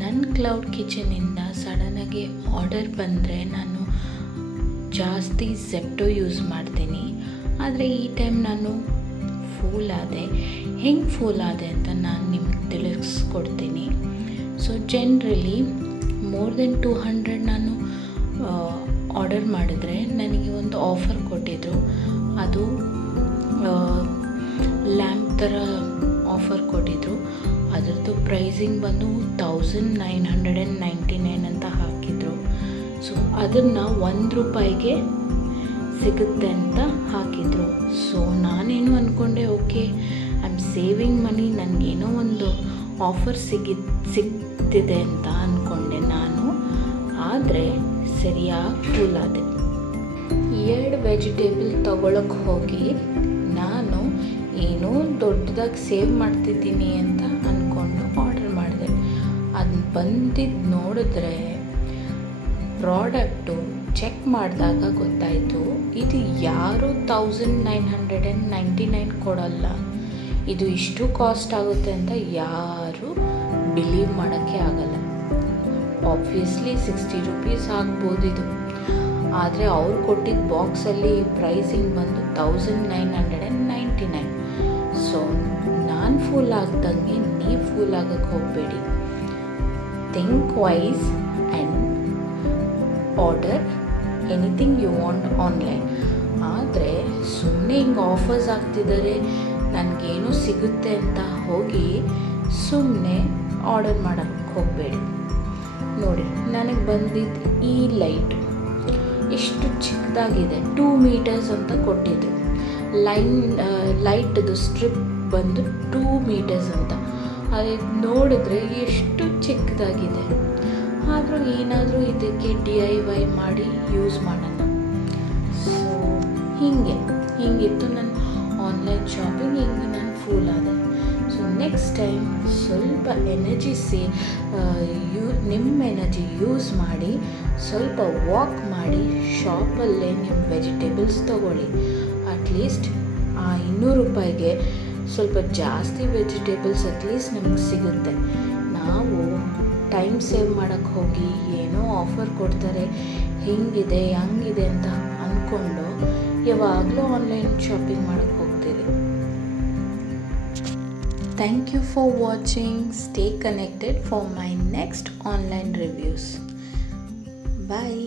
ನನ್ನ ಕ್ಲೌಡ್ ಕಿಚನಿಂದ ಸಡನ್ನಾಗಿ ಆರ್ಡರ್ ಬಂದರೆ ನಾನು ಜಾಸ್ತಿ ಝೆಪ್ಟೋ ಯೂಸ್ ಮಾಡ್ತೀನಿ. ಆದರೆ ಈ ಟೈಮ್ ನಾನು ಫೂಲ್ ಆದೆ. ಹೆಂಗೆ ಫೂಲ್ ಆದೆ ಅಂತ ನಾನು ನಿಮಗೆ ತಿಳಿಸ್ಕೊಡ್ತೀನಿ. ಸೊ ಜನ್ರಲಿ ಮೋರ್ ದೆನ್ 200 ನಾನು ಆರ್ಡರ್ ಮಾಡಿದ್ರೆ ನನಗೆ ಒಂದು ಆಫರ್ ಕೊಟ್ಟಿದ್ದರು. ಅದು ಲ್ಯಾಂಪ್ ಥರ ಆಫರ್ ಕೊಟ್ಟಿದ್ದರು. ಅದರದ್ದು ಪ್ರೈಸಿಂಗ್ ಬಂದು 1999 ಅಂತ ಹಾಕಿದರು. ಸೊ ಅದನ್ನು ₹1 ಸಿಗುತ್ತೆ ಅಂತ ಹಾಕಿದರು. ಸೊ ನಾನೇನು ಅಂದ್ಕೊಂಡೆ, okay I am saving money, ನನಗೇನೋ ಒಂದು ಆಫರ್ ಸಿಗ್ತಿದೆ ಅಂತ ಅಂದ್ಕೊಂಡೆ ನಾನು. ಆದರೆ ಸರಿಯಾಗಿ ಫೂಲ್ ಆದೆ. 2 ವೆಜಿಟೇಬಲ್ ತೊಗೊಳಕ್ಕೆ ಹೋಗಿ ನಾನು ಏನೋ ದೊಡ್ಡದಾಗಿ ಸೇವ್ ಮಾಡ್ತಿದ್ದೀನಿ ಅಂತ ಅಂದ್ಕೊಂಡು ಆರ್ಡರ್ ಮಾಡಿದೆ. ಅದು ಬಂದಿದ್ದು ನೋಡಿದ್ರೆ ಪ್ರಾಡಕ್ಟು ಚೆಕ್ ಮಾಡಿದಾಗ ಗೊತ್ತಾಯಿತು, ಇದು ಯಾರೂ 1999 ಕೊಡಲ್ಲ, ಇದು ಇಷ್ಟು ಕಾಸ್ಟ್ ಆಗುತ್ತೆ ಅಂತ ಯಾರೂ ಬಿಲೀವ್ ಮಾಡೋಕ್ಕೆ ಆಗಲ್ಲ. ಆಬ್ವಿಯಸ್ಲಿ ₹60 ಆಗ್ಬೋದಿದು. ಆದರೆ ಅವ್ರು ಕೊಟ್ಟಿದ್ದ ಬಾಕ್ಸಲ್ಲಿ ಪ್ರೈಸಿಂಗ್ ಬಂದು 1999. ಸೊ ನಾನು ಫೂಲ್ ಆಗ್ದಂಗೆ ನೀವು ಫೂಲ್ ಆಗೋಕ್ಕೆ ಹೋಗಬೇಡಿ. Think wise and order anything you want online. ಆದರೆ ಸುಮ್ಮನೆ ಹಿಂಗೆ ಆಫರ್ಸ್ ಆಗ್ತಿದ್ದಾರೆ, ನನಗೇನೋ ಸಿಗುತ್ತೆ ಅಂತ ಹೋಗಿ ಸುಮ್ಮನೆ ಆರ್ಡರ್ ಮಾಡೋಕ್ಕೆ ಹೋಗಬೇಡಿ. ನೋಡಿ, ನನಗೆ ಬಂದಿದ್ದು ಈ ಲೈಟು ಎಷ್ಟು ಚಿಕ್ಕದಾಗಿದೆ, 2 ಮೀಟರ್ಸ್ ಅಂತ ಕೊಟ್ಟಿದ್ದು. ಲೈಟದು ಸ್ಟ್ರಿಪ್ ಬಂದು 2 ಮೀಟರ್ಸ್ ಅಂತ. ಅದು ನೋಡಿದ್ರೆ ಎಷ್ಟು ಚಿಕ್ಕದಾಗಿದೆ. ಆದರೂ ಏನಾದರೂ ಇದಕ್ಕೆ DIY ಮಾಡಿ ಯೂಸ್ ಮಾಡೋಣ. ಸೊ ಹಿಂಗಿತ್ತು ನನ್ನ ಆನ್ಲೈನ್ ಶಾಪಿಂಗ್. ಹಿಂಗೆ ನಾನು ಫೂಲ್ ಆದೆ. ಸೊ ನೆಕ್ಸ್ಟ್ ಟೈಮ್ ಸ್ವಲ್ಪ ಎನರ್ಜಿ ನಿಮ್ಮ ಎನರ್ಜಿ ಯೂಸ್ ಮಾಡಿ ಸ್ವಲ್ಪ ವಾಕ್ ಮಾಡಿ ಶಾಪಲ್ಲೇ ನಿಮ್ಮ ವೆಜಿಟೇಬಲ್ಸ್ ತೊಗೊಳ್ಳಿ. ಅಟ್ಲೀಸ್ಟ್ ಆ ₹200 ಸ್ವಲ್ಪ ಜಾಸ್ತಿ ವೆಜಿಟೇಬಲ್ಸ್ ಅಟ್ಲೀಸ್ಟ್ ನಮಗೆ ಸಿಗುತ್ತೆ. ನಾವು ಟೈಮ್ ಸೇವ್ ಮಾಡೋಕ್ಕೆ ಹೋಗಿ ಏನೋ ಆಫರ್ ಕೊಡ್ತಾರೆ, ಹಿಂಗಿದೆ ಹಂಗಿದೆ ಅಂತ ಅಂದ್ಕೊಂಡು ಯಾವಾಗಲೂ ಆನ್ಲೈನ್ ಶಾಪಿಂಗ್ ಮಾಡೋಕ್ಕೆ ಹೋಗ್ತೀವಿ. Thank you for watching. Stay connected for my next online reviews. Bye.